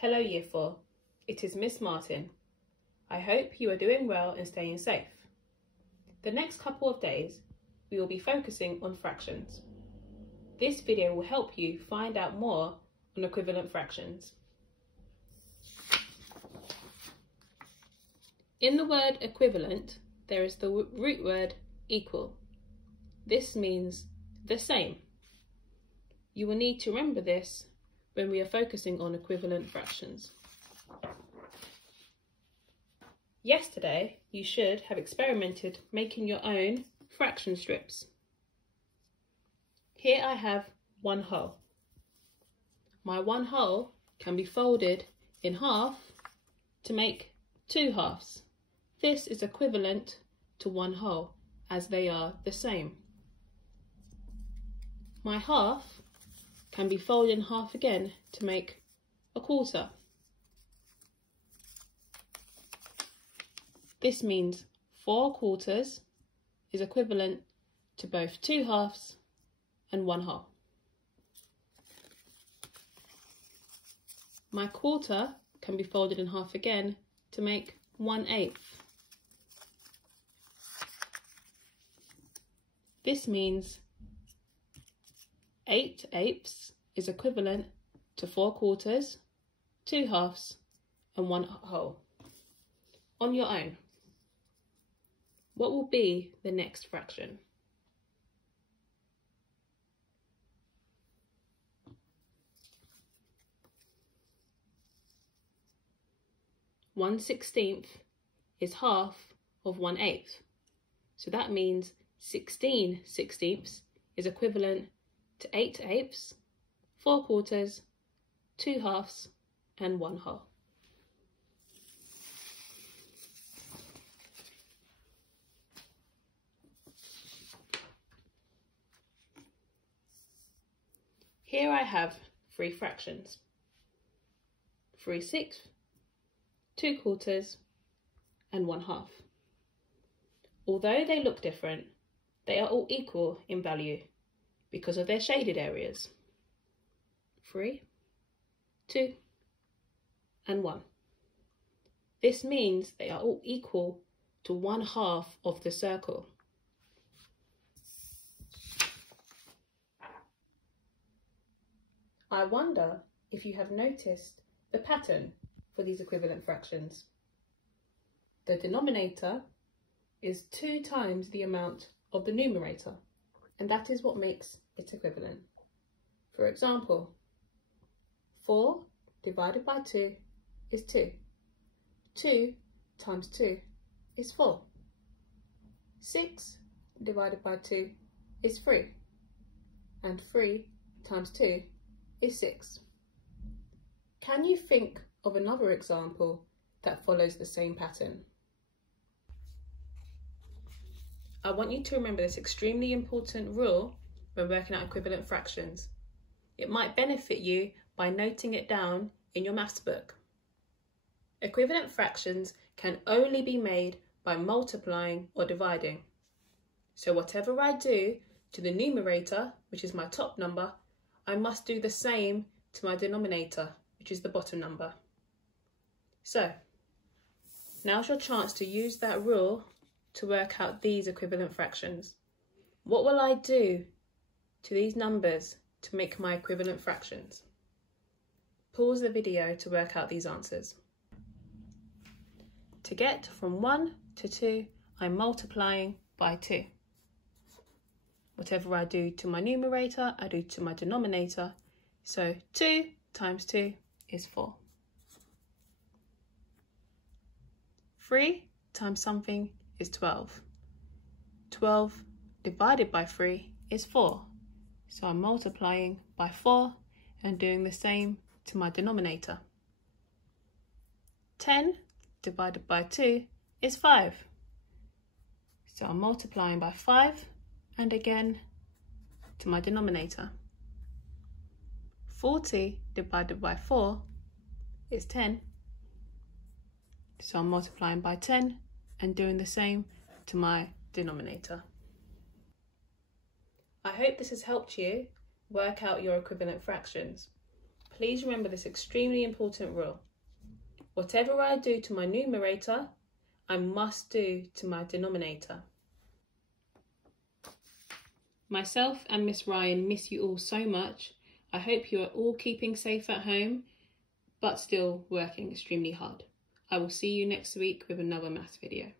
Hello Year 4, it is Miss Martin. I hope you are doing well and staying safe. The next couple of days, we will be focusing on fractions. This video will help you find out more on equivalent fractions. In the word equivalent, there is the root word equal. This means the same. You will need to remember this when we are focusing on equivalent fractions. Yesterday, you should have experimented making your own fraction strips. Here I have one whole. My one whole can be folded in half to make two halves. This is equivalent to one whole, as they are the same. My half can be folded in half again to make a quarter. This means 4 quarters is equivalent to both 2 halves and 1 whole. My quarter can be folded in half again to make 1/8. This means 8/8 is equivalent to 4 quarters, 2 halves and 1 whole. On your own, what will be the next fraction? One 1/16 is half of 1/8. So that means 16/16 is equivalent to 8/8, 4 quarters, 2 halves and 1 whole. Here I have 3 fractions: 3/6, 2 quarters and 1 half. Although they look different, they are all equal in value because of their shaded areas. 3, 2 and 1. This means they are all equal to 1/2 of the circle. I wonder if you have noticed the pattern for these equivalent fractions. The denominator is 2 times the amount of the numerator, and that is what makes it equivalent. For example, 4 divided by 2 is 2. 2 times 2 is 4. 6 divided by 2 is 3. And 3 times 2 is 6. Can you think of another example that follows the same pattern? I want you to remember this extremely important rule when working out equivalent fractions. It might benefit you by noting it down in your maths book. Equivalent fractions can only be made by multiplying or dividing. So whatever I do to the numerator, which is my top number, I must do the same to my denominator, which is the bottom number. So, now's your chance to use that rule to work out these equivalent fractions. What will I do to these numbers to make my equivalent fractions? Pause the video to work out these answers. To get from 1 to 2, I'm multiplying by 2. Whatever I do to my numerator, I do to my denominator. So 2 times 2 is 4. 3 times something is 12. 12 divided by 3 is 4. So I'm multiplying by 4 and doing the same to my denominator. 10 divided by 2 is 5. So I'm multiplying by 5 and again to my denominator. 40 divided by 4 is 10. So I'm multiplying by 10 and doing the same to my denominator. I hope this has helped you work out your equivalent fractions. Please remember this extremely important rule. Whatever I do to my numerator, I must do to my denominator. Myself and Miss Ryan miss you all so much. I hope you are all keeping safe at home, but still working extremely hard. I will see you next week with another maths video.